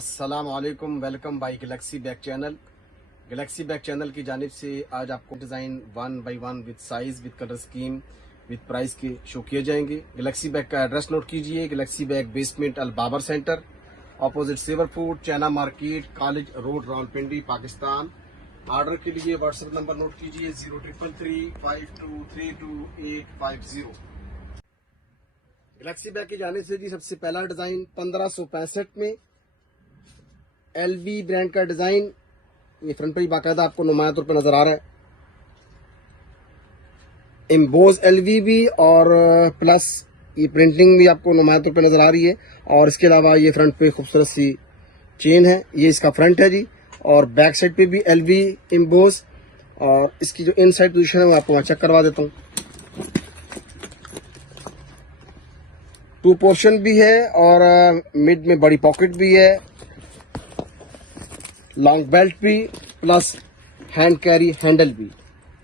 अस्सलाम वालेकुम, welcome by Galaxy Bag channel. Galaxy Bag channel की जानिब से आज आपको design 1 by 1 with size, with colour scheme, with price के शो किए जाएंगे। गैलेक्सी बैग का एड्रेस नोट कीजिए। Galaxy Bag basement Al Babar centre, opposite Savour food, China market, college road, Rawalpindi, Pakistan. Order के लिए व्हाट्सएप नंबर नोट कीजिए 03335232 गैलेक्सी बैग की जानिब से जी सबसे पहला डिज़ाइन 1565 में एलवी ब्रांड का डिजाइन। ये फ्रंट पर ही बाकायदा आपको नुमाया तौर पर नजर आ रहा है। एम्बोज एलवी भी और प्लस ये प्रिंटिंग भी आपको नुमाया तौर पर नजर आ रही है। और इसके अलावा ये फ्रंट पे खूबसूरत सी चेन है, ये इसका फ्रंट है जी। और बैक साइड पे भी एलवी एम्बोज। और इसकी जो इन साइड पोजिशन है मैं आपको वहां चेक करवा देता हूँ। 2 पोर्शन भी है और मिड में बड़ी पॉकेट भी है, लॉन्ग बेल्ट भी, प्लस हैंड कैरी हैंडल भी।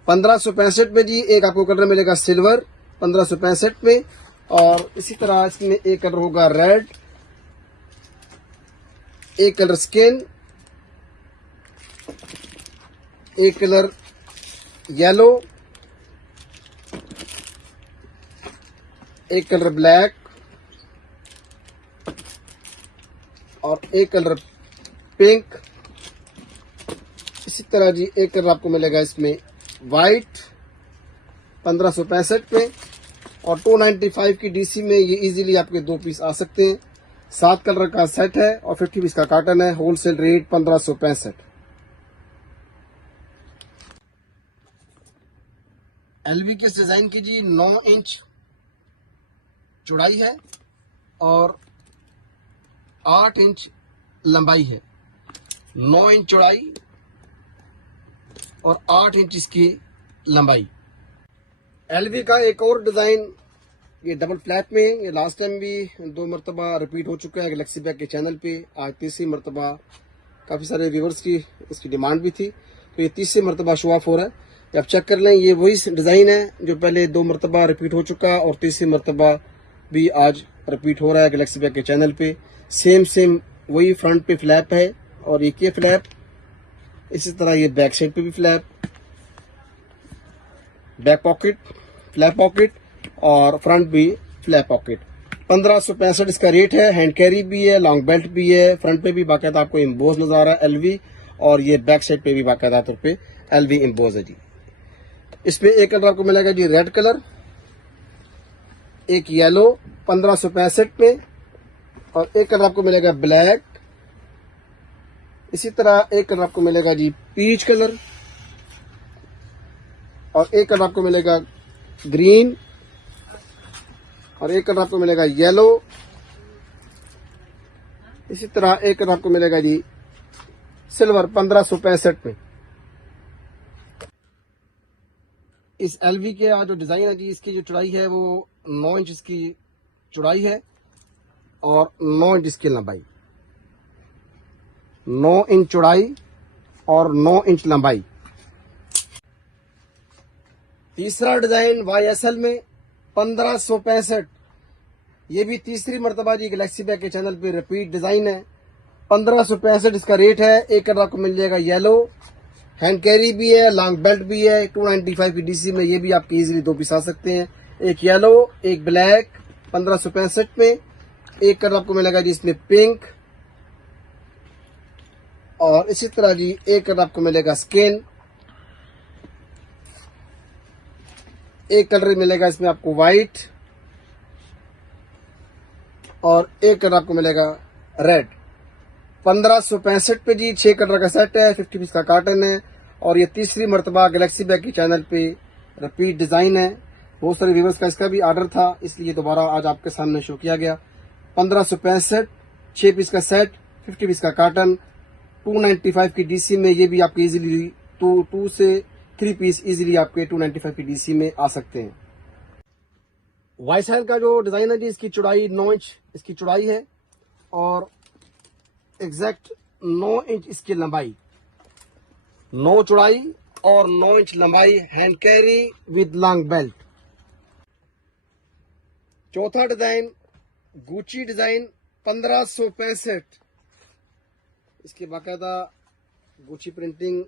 1565 में जी एक आपको कलर मिलेगा सिल्वर 1565 में। और इसी तरह इसमें एक कलर होगा रेड, एक कलर स्किन, एक कलर येलो, एक कलर ब्लैक और एक कलर पिंक। इसी तरह जी एक कलर आपको मिलेगा इसमें वाइट 1565 में। और 295 की डीसी में ये इजीली आपके 2 पीस आ सकते हैं। 7 कलर का सेट है और 50 पीस का कार्टन है। Wholesale rate 1565। एलवी के इस डिजाइन की जी 9 इंच चौड़ाई है और 8 इंच लंबाई है। 9 इंच चौड़ाई और 8 इंच इसकी लंबाई। एलवी का एक और डिजाइन ये डबल फ्लैट में, ये लास्ट टाइम भी 2 मरतबा रिपीट हो चुका है गैलेक्सी बैग के चैनल पे। आज तीसरी मरतबा, काफी सारे व्यूवर्स की इसकी डिमांड भी थी, तो ये तीसरी मरतबा शो ऑफ हो रहा है। आप चेक कर लें, ये वही डिजाइन है जो पहले 2 मरतबा रिपीट हो चुका और तीसरी मरतबा भी आज रिपीट हो रहा है गैलेक्सी बैग के चैनल पे। सेम वही फ्रंट पे फ्लैप है और एक ये फ्लैप, इसी तरह ये बैक साइड पे भी flap, back pocket, flap pocket और फ्रंट भी फ्लैप पॉकेट। 1565 इसका रेट है। हैंड कैरी भी है, लॉन्ग बेल्ट भी है, फ्रंट पे भी बाकायदा आपको एम्बोज नजर आ रहा है एलवी, और ये बैक साइड पे भी बाकायदा तौर पे एलवी एम्बोज है जी। इसमें एक कलर आपको मिलेगा जी रेड कलर, एक येलो 1565 में, और एक कलर आपको मिलेगा ब्लैक। इसी तरह एक कलर आपको मिलेगा जी पीच कलर, और एक कलर आपको मिलेगा ग्रीन, और एक कलर आपको मिलेगा येलो। इसी तरह एक कलर आपको मिलेगा जी सिल्वर 1565 में। इस एलवी के जो डिजाइन है जी, इसकी जो चौड़ाई है वो 9 इंच इसकी चौड़ाई है और 9 इंच इसकी लंबाई। 9 इंच चौड़ाई और 9 इंच लंबाई। तीसरा डिजाइन YSL में 1565, ये भी तीसरी मरतबा जी गैलेक्सी बैग के चैनल पे रिपीट डिजाइन है। 1565 इसका रेट है। एक कलर आपको मिल जाएगा येलो, हैंड कैरी भी है, लॉन्ग बेल्ट भी है। 295 की डीसी में ये भी आपके इजीली 2 पीस आ सकते हैं, एक येलो एक ब्लैक 1565 में। एक कलर आपको मिलेगा जी इसमें पिंक, और इसी तरह जी एक कलर आपको मिलेगा स्किन। एक कलर मिलेगा इसमें आपको व्हाइट, और एक कलर आपको मिलेगा रेड। 1565 पे जी 6 कलर का सेट है, 50 पीस का कार्टन है, और ये तीसरी मरतबा गैलेक्सी बैग के चैनल पे रिपीट डिजाइन है। बहुत सारे व्यूवर्स का इसका भी ऑर्डर था, इसलिए दोबारा आज आपके सामने शो किया गया। 1565 6 पीस का सेट, 50 पीस का कार्टन, 295 की डीसी में ये भी आपके इजीली 2 से 3 पीस इजीली आपके 295 की डीसी में आ सकते हैं। YSL का जो डिजाइन है जी, इसकी चौड़ाई 9 इंच इसकी चौड़ाई है और एग्जैक्ट 9 इंच इसकी लंबाई। 9 चौड़ाई और 9 इंच लंबाई, hand carry with long belt. चौथा डिजाइन गुची डिजाइन 1565, इसकी बाकायदा गुची प्रिंटिंग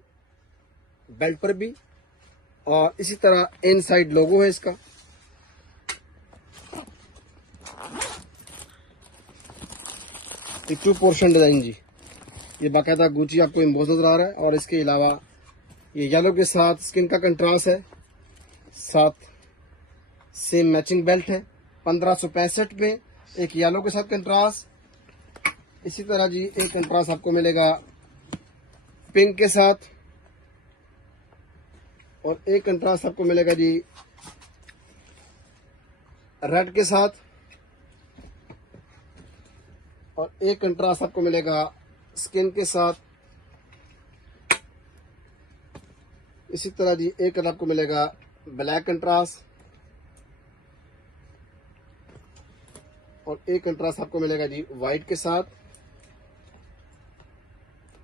बेल्ट पर भी, और इसी तरह इनसाइड लोगो है इसका। ये 2 पोर्शन डिजाइन जी, ये बाकायदा गुची आपको एम्बोस नजर आ रहा है। और इसके अलावा ये येलो के साथ स्किन का कंट्रास्ट है, साथ सेम मैचिंग बेल्ट है 1565 में। एक येलो के साथ कंट्रास्ट, इसी तरह जी एक कंट्रास्ट आपको मिलेगा पिंक के साथ, और एक कंट्रास्ट आपको मिलेगा जी रेड के साथ, और एक कंट्रास्ट आपको मिलेगा स्किन के साथ। इसी तरह जी एक कलर आपको मिलेगा ब्लैक कंट्रास्ट, और एक कंट्रास्ट आपको मिलेगा जी व्हाइट के साथ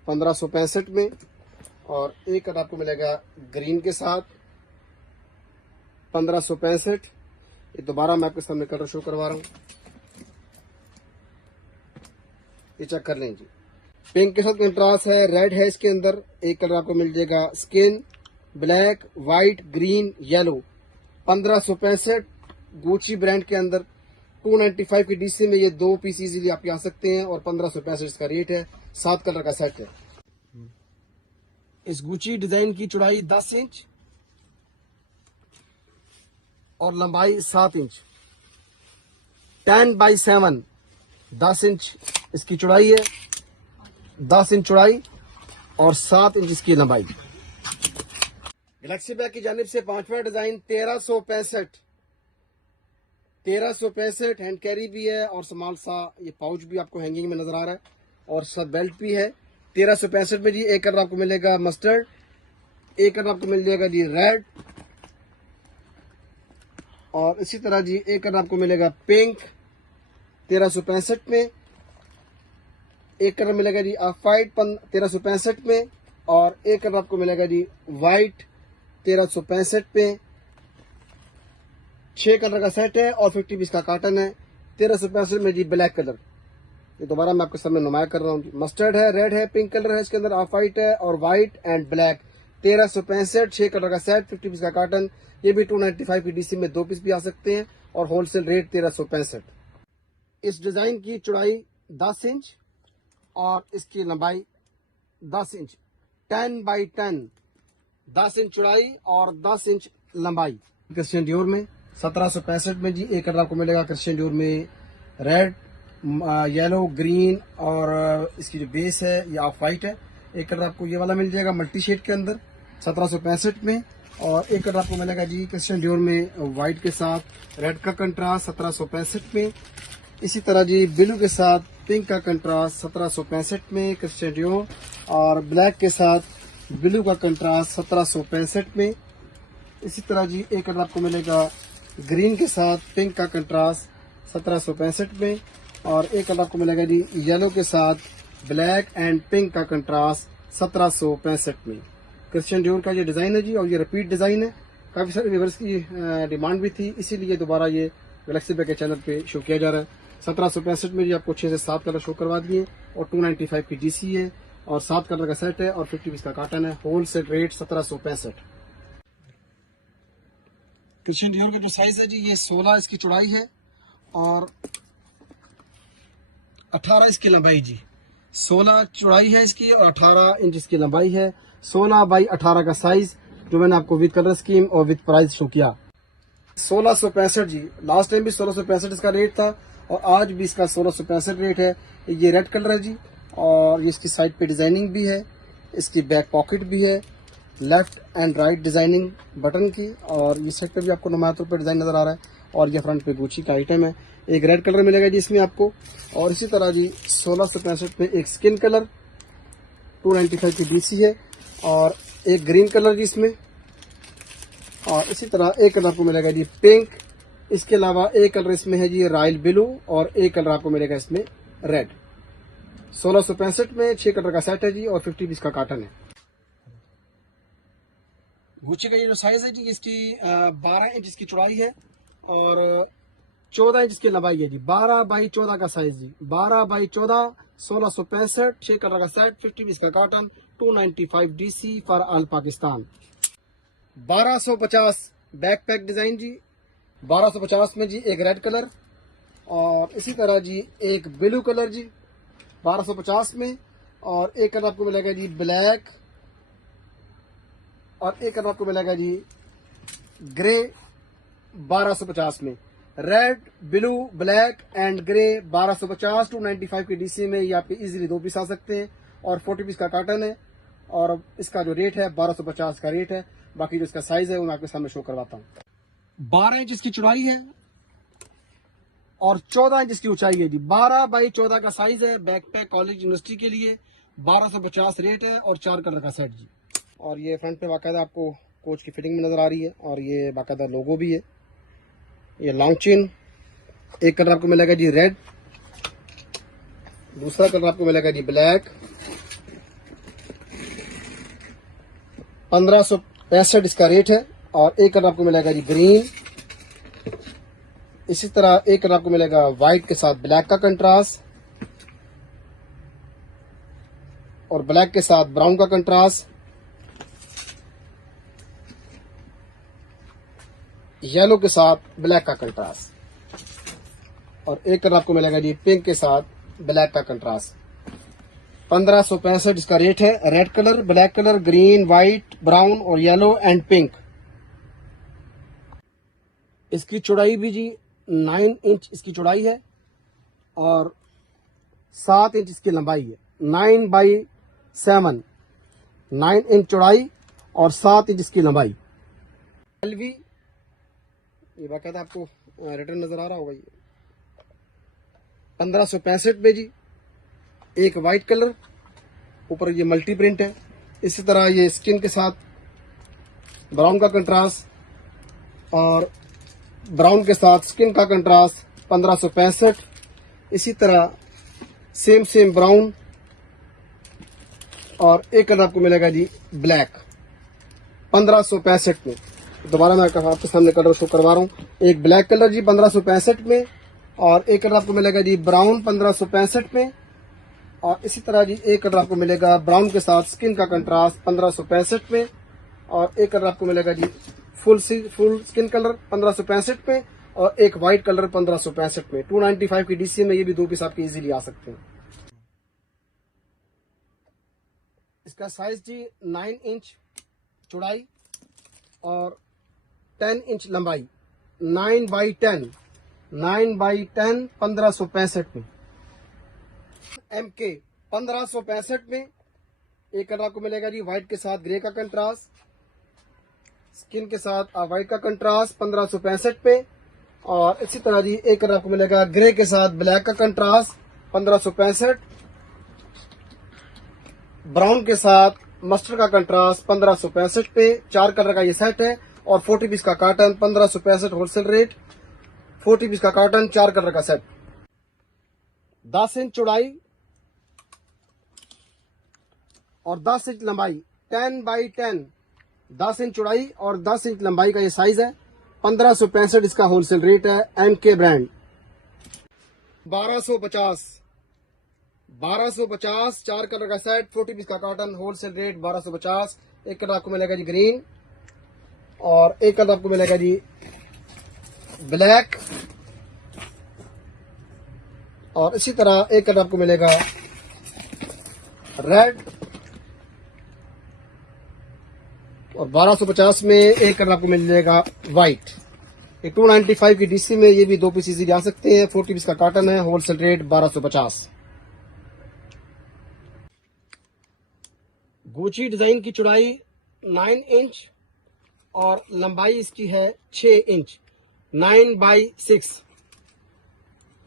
1565 में, और एक कलर आपको मिलेगा ग्रीन के साथ 1565। ये दोबारा मैं आपके सामने कलर शो करवा रहा हूं, ये चेक कर लें जी। पिंक के साथ कंट्रास्ट है, रेड है इसके अंदर। एक कलर आपको मिल जाएगा skin, black, white, green, yellow 1565 Gucci brand के अंदर। 295 की डीसी में ये 2 पीस इजीली आपके आ सकते हैं, और 1565 इसका रेट है। 7 कलर का सेट है। इस गुची डिजाइन की चौड़ाई 10 इंच और लंबाई 7 इंच, 10x7 10 इंच इसकी चौड़ाई है, 10 इंच चौड़ाई और 7 इंच इसकी लंबाई। गैलेक्सी बैग की जानिब से 5वां डिजाइन 1365 हैंड कैरी भी है, और स्मॉल सा ये पाउच भी आपको हैंगिंग में नजर आ रहा है, और सब बेल्ट भी है 1365 में जी। एक कलर आपको मिलेगा मस्टर्ड, एक कलर आपको मिल जाएगा जी रेड, और इसी तरह जी एक कलर आपको मिलेगा पिंक 1365 में। एक कलर मिलेगा जी ऑफ वाइट 1365 में, और एक कलर आपको मिलेगा जी व्हाइट 1365 में। 6 कलर का सेट है और 50 पीस का कार्टन है 1365 में जी। ब्लैक कलर, ये दोबारा मैं आपके सामने नुमाया कर रहा हूँ। मस्टर्ड है, रेड है, पिंक कलर है, इसके अंदर ऑफ वाइट है, और व्हाइट एंड ब्लैक 1365। 6 कलर का सेट, 50 पीस का कार्टन। ये भी 295 की डीसी में 2 पीस भी आ सकते हैं, और होलसेल रेट 1365। इस डिजाइन की चौड़ाई 10 इंच और इसकी लंबाई 10 इंच, 10x10, 10 इंच चौड़ाई और 10 इंच लंबाई। क्रिश्चियन डियोर में 1765 में जी। एक कलर आपको मिलेगा क्रिश्चियन डियोर में रेड, येलो, ग्रीन, और इसकी जो बेस है ये ऑफ वाइट है। एक कलर आपको ये वाला मिल जाएगा मल्टी शेड के अंदर 1765 में, और एक कलर आपको मिलेगा जी क्रिश्चियन डियोर में व्हाइट के साथ रेड का कंट्रास्ट 1765 में। इसी तरह जी ब्लू के साथ पिंक का कंट्रास्ट 1765 में क्रिश्चियन डियोर, और ब्लैक के साथ ब्लू का कंट्रास्ट 1765 में। इसी तरह जी एक कलर आपको मिलेगा ग्रीन के साथ पिंक का कंट्रास्ट 1765 में, और एक कलर आपको मिलेगा जी येलो के साथ ब्लैक एंड पिंक का कंट्रास्ट 1765 में। क्रिश्चियन डियोर का ये डिजाइन है जी, और ये रिपीट डिजाइन है। काफी सारे व्यूअर्स की डिमांड भी थी, इसीलिए दोबारा ये गैलेक्सी बैग के चैनल पे शो किया जा रहा है। 1765 में जी आपको 6 से 7 कलर शो करवा दिए, और 295 की डीसी है, और 7 कलर का सेट है, और 50 पीस का कार्टन है। Wholesale rate 1765। क्रिश्चियन डियोर का जो साइज है जी ये 16 इसकी चौड़ाई है, और 18 इसकी लंबाई जी। 16 चौड़ाई है इसकी, और 18 इंच इसकी लंबाई है। 16x18 का साइज जो मैंने आपको विद कलर स्कीम और विद प्राइस शो किया। 1665 जी। लास्ट टाइम भी 1665 इसका रेट था, और आज भी इसका 1665 रेट है। ये रेड कलर है जी, और ये इसकी साइड पे डिजाइनिंग भी है, इसकी बैक पॉकेट भी है, left and right designing button की, और ये साइड पे भी आपको नुमाया तौर पर डिजाइन नजर आ रहा है, और ये फ्रंट पे गुची का आइटम है। एक रेड कलर मिलेगा जी इसमें आपको, और इसी तरह जी 1665 में एक स्किन कलर 295 की डीसी है, और एक ग्रीन कलर जी इसमें, और इसी तरह एक कलर आपको मिलेगा जी पिंक। इसके अलावा एक कलर इसमें है जी रॉयल ब्लू, और एक कलर आपको मिलेगा इसमें रेड। 1665 में 6 कलर का सेट है जी, और 50 पीस का कार्टन है। गुच्ची का ये जो साइज है जी इसकी 12 इंच इसकी चौड़ाई है, और 14 इंच इसकी लंबाई है जी। 12x14 का साइज जी, 12x14 1665 6 कलर का सेट 50 पीस का cotton 295 DC for all Pakistan. 1250 backpack design जी, 1250 में जी एक रेड कलर और इसी तरह जी एक ब्लू कलर जी 1250 में, और एक कलर आपको मिलेगा जी ब्लैक, और एक कलर आपको मिलेगा जी ग्रे 1250 में। Red blue black and grey 1250 295 की DC में ये आपके इजीली 2 पीस आ सकते हैं, और 40 पीस का कॉटन है, और इसका जो रेट है 1250 का रेट है। बाकी जो इसका साइज है वो मैं आपके सामने शो करवाता हूँ। 12 इंच इसकी चौड़ाई है और 14 इंच इसकी ऊंचाई है जी। 12 बाई 14 का साइज है, बैकपैक कॉलेज यूनिवर्सिटी के लिए 1250 रेट है, और 4 कलर का सेट जी। और ये फ्रंट पे बाकायदा आपको कोच की फिटिंग में नजर आ रही है, और ये बाकायदा लोगो भी है। ये लॉन्ग चेन, एक कलर आपको मिलेगा जी रेड, दूसरा कलर आपको मिलेगा जी ब्लैक। 1565 इसका रेट है, और एक कलर आपको मिलेगा जी ग्रीन। इसी तरह एक कलर आपको मिलेगा व्हाइट के साथ ब्लैक का कंट्रास्ट, और ब्लैक के साथ ब्राउन का कंट्रास्ट, येलो के साथ ब्लैक का कंट्रास्ट, और एक कलर आपको मिलेगा जी पिंक के साथ ब्लैक का कंट्रास्ट। 1565 इसका रेट है। Red colour, black colour, green, white, brown और येलो एंड पिंक। इसकी चौड़ाई भी जी 9 इंच इसकी चौड़ाई है, और 7 इंच इसकी लंबाई है। 9 बाई 7, 9 इंच चौड़ाई और 7 इंच इसकी लंबाई। LV ये बाकायदा आपको रिटर्न नजर आ रहा होगा। ये 1565 में जी एक वाइट कलर, ऊपर ये मल्टी प्रिंट है। इसी तरह ये स्किन के साथ ब्राउन का कंट्रास्ट, और ब्राउन के साथ स्किन का कंट्रास्ट 1565। इसी तरह सेम ब्राउन, और एक कलर आपको मिलेगा जी ब्लैक 1565 में। दोबारा मैं आपके सामने कलर शो करवा रहा हूँ। एक ब्लैक कलर जी 1565 में, और एक कलर आपको मिलेगा जी ब्राउन 1565 में, और इसी तरह जी एक कलर आपको मिलेगा ब्राउन के साथ स्किन का कंट्रास्ट 1565 में, और एक कलर आपको मिलेगा जी फुल स्किन कलर 1565 में, और एक व्हाइट कलर 1565 में। 295 की DC में ये भी 2 पीस आपके इजीली आ सकते हैं। इसका साइज जी 9 इंच चौड़ाई और 10 इंच लंबाई। 9 बाई 10 1565 में। MK 1565 में एक कलर आपको मिलेगा जी व्हाइट के साथ ग्रे का कंट्रास्ट, स्किन के साथ व्हाइट का कंट्रास्ट 1565 पे, और इसी तरह जी एक कलर आपको मिलेगा ग्रे के साथ ब्लैक का कंट्रास्ट 1565, ब्राउन के साथ मस्टर्ड का कंट्रास्ट 1565 पे। 4 कलर का ये सेट है, और 40 पीस का कॉटन 1565 होलसेल रेट। 40 पीस का कॉटन 4 कलर का सेट। 10 इंच चौड़ाई और 10 इंच लंबाई। 10 बाई 10 10 इंच चौड़ाई और 10 इंच लंबाई का ये साइज है। 1565 इसका होलसेल रेट है। MK brand. 1250 4 कलर का सेट 40 पीस का कॉटन होलसेल रेट 1250। एक कलर आपको मिलेगा जी ग्रीन, और एक कलर आपको मिलेगा जी ब्लैक, और इसी तरह एक कलर आपको मिलेगा रेड, और 1250 में एक कलर आपको मिल जाएगा व्हाइट। 295 की DC में ये भी 2 पीस इजीली आ सकते हैं। 40 पीस का कॉटन है, होलसेल रेट 1250। गुची डिजाइन की चौड़ाई 9 इंच और लंबाई इसकी है 6 इंच। 9 बाई 6,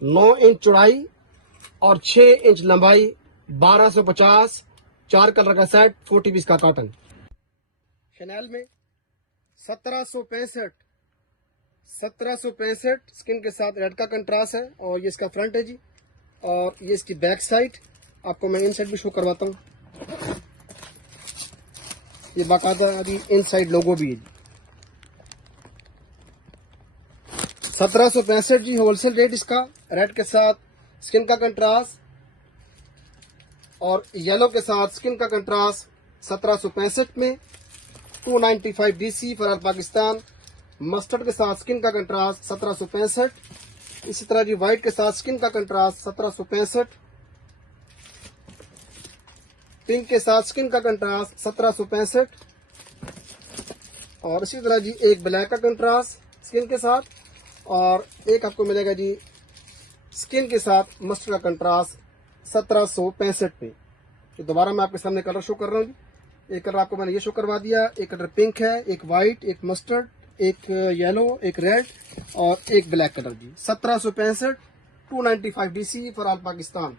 9 इंच चौड़ाई और 6 इंच लंबाई। 1250। 4 कलर का सेट 40 पीस का कॉटन। शनेल में 1765 स्किन के साथ रेड का कंट्रास्ट है, और ये इसका फ्रंट है जी, और ये इसकी बैक साइड। आपको मैं इन साइड भी शो करवाता हूँ। ये बाकायदा अभी इन साइड लोगो भी है जी। 1765 जी होलसेल रेट इसका। रेड के साथ स्किन का कंट्रास्ट, और येलो के साथ स्किन का कंट्रास्ट 1765 में 295 DC for all Pakistan. Mustard के साथ स्किन का कंट्रास्ट 1765। इसी तरह जी व्हाइट के साथ स्किन का कंट्रास्ट 1765। पिंक के साथ स्किन का कंट्रास्ट 1765। और इसी तरह जी एक ब्लैक का कंट्रास्ट स्किन के साथ, और एक आपको मिलेगा जी स्किन के साथ मस्टर्ड का कंट्रास्ट 1765 पे। तो दोबारा मैं आपके सामने कलर शो कर रहा हूँ जी। एक कलर आपको मैंने ये शो करवा दिया, एक कलर पिंक है, एक वाइट, एक मस्टर्ड, एक येलो, एक रेड और एक ब्लैक कलर जी। 1765 295 DC फॉर ऑल पाकिस्तान।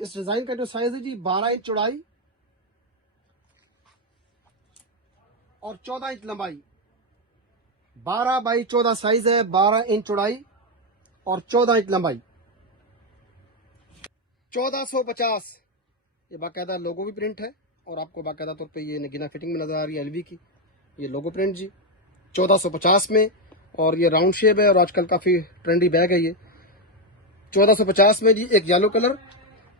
इस डिजाइन का जो साइज है जी 12 इंच चौड़ाई और 14 इंच लंबाई। 12 बाई 14 साइज है, 12 इंच चौड़ाई और 14 इंच लंबाई। 1450 ये बाकायदा लोगो भी प्रिंट है और आपको बाकायदा तौर पे ये नगीना फिटिंग में नजर आ रही है एलवी की। ये लोगो प्रिंट जी 1450 में, और ये राउंड शेप है और आजकल काफी ट्रेंडी बैग है ये। 1450 में जी एक येलो कलर,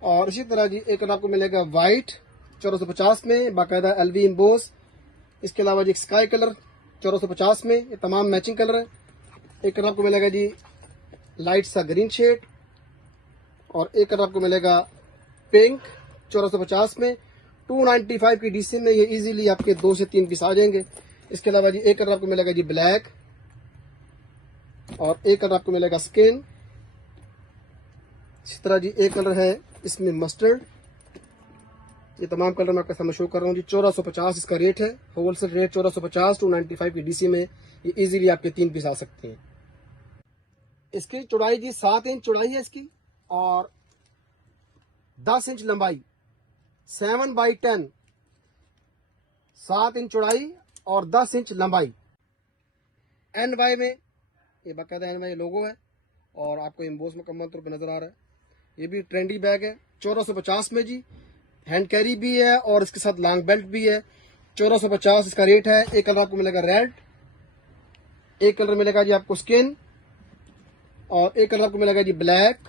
और इसी तरह जी एक कलर आपको मिलेगा व्हाइट 1450 में बाकायदा एलवी इम्बोस। इसके अलावा जी एक स्काई कलर 1450 में, ये तमाम मैचिंग कलर है। एक कलर आपको मिलेगा जी लाइट सा ग्रीन शेड, और एक कलर आपको मिलेगा पिंक 1450 में। 295 की DC में ये इजीली आपके 2 से 3 पीस आ जाएंगे। इसके अलावा जी एक कलर आपको मिलेगा जी ब्लैक, और एक कलर आपको मिलेगा स्किन। इसी तरह जी एक कलर है इसमें मस्टर्ड। ये तमाम कलर मैं आपके सामने शो कर रहा हूँ जी। 1450 इसका रेट है, होलसेल रेट 1450। 295 की DC में ये इजीली आपके 3 पीस आ सकते हैं। इसकी चौड़ाई जी 7 इंच चौड़ाई है इसकी, और 10 इंच लंबाई। 7 बाई 10, 7 इंच चौड़ाई और 10 इंच लंबाई। NY में ये बाकायदा NY लोगो है और आपको एम्बोस मुकम्मल तौर पर नजर आ रहा है। ये भी ट्रेंडी बैग है। 1450 में जी हैंड कैरी भी है और इसके साथ लॉन्ग बेल्ट भी है। 1450 इसका रेट है। एक कलर आपको मिलेगा रेड, एक कलर मिलेगा जी आपको स्किन, और एक कलर आपको मिलेगा जी ब्लैक।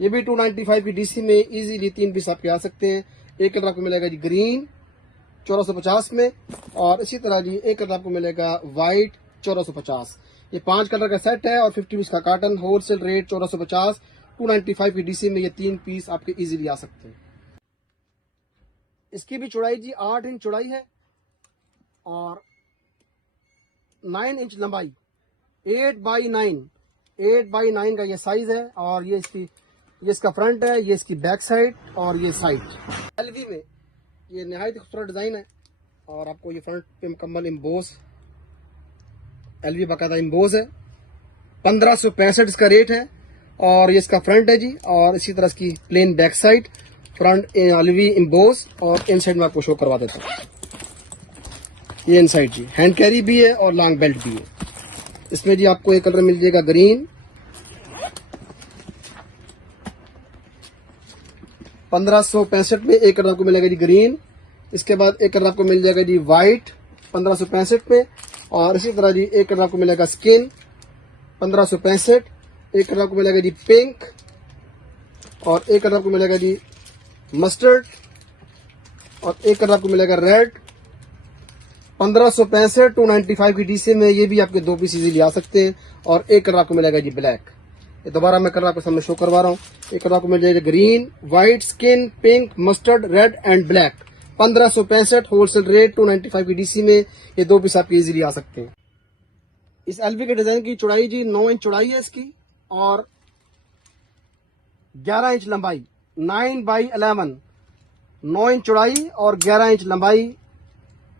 ये भी 295 की DC में इजीली 3 पीस आपके आ सकते हैं। एक कलर आपको मिलेगा जी ग्रीन 1450 में, और इसी तरह जी एक कलर आपको मिलेगा व्हाइट 1450। ये 5 कलर का सेट है और 50 पीस का कार्टन। Wholesale rate 1450। 295 की DC में ये 3 पीस आपके इजीली आ सकते हैं। इसकी भी चौड़ाई जी 8 इंच चौड़ाई है और 9 इंच लंबाई। 8 बाई 9 का ये साइज है, और ये इसका फ्रंट है, ये इसकी बैक साइड और ये साइड। एलवी में ये निहायत खूबसूरत डिजाइन है, और आपको ये फ्रंट पे मुकम्मल इम्बोस एलवी बाकायदा इम्बोस है। 1565 इसका रेट है, और ये इसका फ्रंट है जी, और इसी तरह इसकी plain back side, front LV emboss, और इन साइड में आपको शो करवा देता हूँ। ये इन साइड जी हैंड कैरी भी है और लॉन्ग बेल्ट भी है। इसमें जी आपको एक कलर मिल जाएगा ग्रीन। 1565 में एक कलर आपको मिलेगा जी ग्रीन। इसके बाद एक कलर आपको मिल जाएगा जी व्हाइट 1565 में, और इसी तरह जी एक कलर आपको मिलेगा स्किन 1565। एक कलर आपको मिलेगा जी पिंक, और एक कलर आपको मिलेगा जी मस्टर्ड, और एक कलर आपको मिलेगा रेड। 1565 295 की DC में ये भी आपके 2 पीस इजीली आ सकते हैं, और एक कलर आपको मिलेगा जी ब्लैक। ये दोबारा मैं कलर आपके सामने शो करवा रहा हूँ। एक कलर आपको मिल जाएगा green, white, skin, pink, mustard, red and black. 1565 wholesale rate. 295 की DC में ये 2 पीस आपके इजीली आ सकते हैं। इस एलवी के डिजाइन की चौड़ाई जी 9 इंच चौड़ाई है इसकी, और 11 इंच लंबाई। 9 बाई 11, 9 इंच चौड़ाई और 11 इंच लंबाई।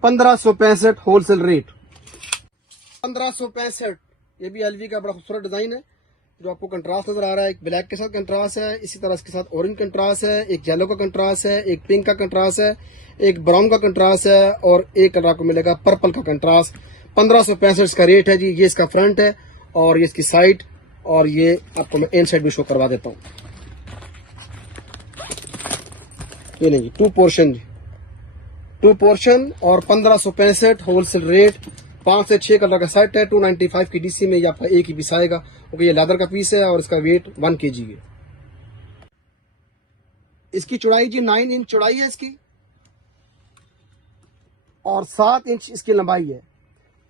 1565 होलसेल रेट। 1565 ये भी एलवी का बड़ा खूबसूरत डिजाइन है, जो आपको कंट्रास्ट नजर आ रहा है। एक ब्लैक के साथ कंट्रास्ट है, इसी तरह इसके साथ ऑरेंज कंट्रास्ट है, एक येलो का कंट्रास्ट है, एक पिंक का कंट्रास्ट है, एक ब्राउन का कंट्रास्ट है, और एक कलर आपको मिलेगा पर्पल का कंट्रास्ट। 1565 इसका रेट है जी। ये इसका फ्रंट है, और ये इसकी साइड, और ये आपको मैं इन साइड भी शो करवा देता हूँ। ये नहीं जी 2 पोर्शन जी, 2 पोर्शन, और 1565 होलसेल रेट। 5 से 6 कलर का सेट है। 295 की DC में ये आपका एक ही पीस आएगा, क्योंकि ये लेदर का पीस है और इसका वेट 1 kg है। इसकी चौड़ाई जी 9 इंच चौड़ाई है इसकी और 7 इंच इसकी लंबाई है।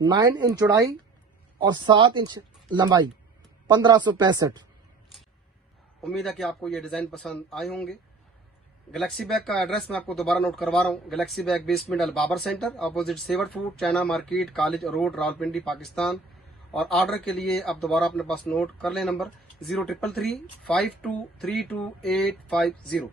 9 इंच चौड़ाई और 7 इंच लंबाई, 1565। उम्मीद है कि आपको ये डिजाइन पसंद आए होंगे। गैलेक्सी बैग का एड्रेस मैं आपको दोबारा नोट करवा रहा हूँ। Galaxy Bag basement Al Babar centre, opposite Savour food, China market, college road, Rawalpindi, Pakistan. और ऑर्डर के लिए आप दोबारा अपने पास नोट कर लें नंबर 0333 5232 850।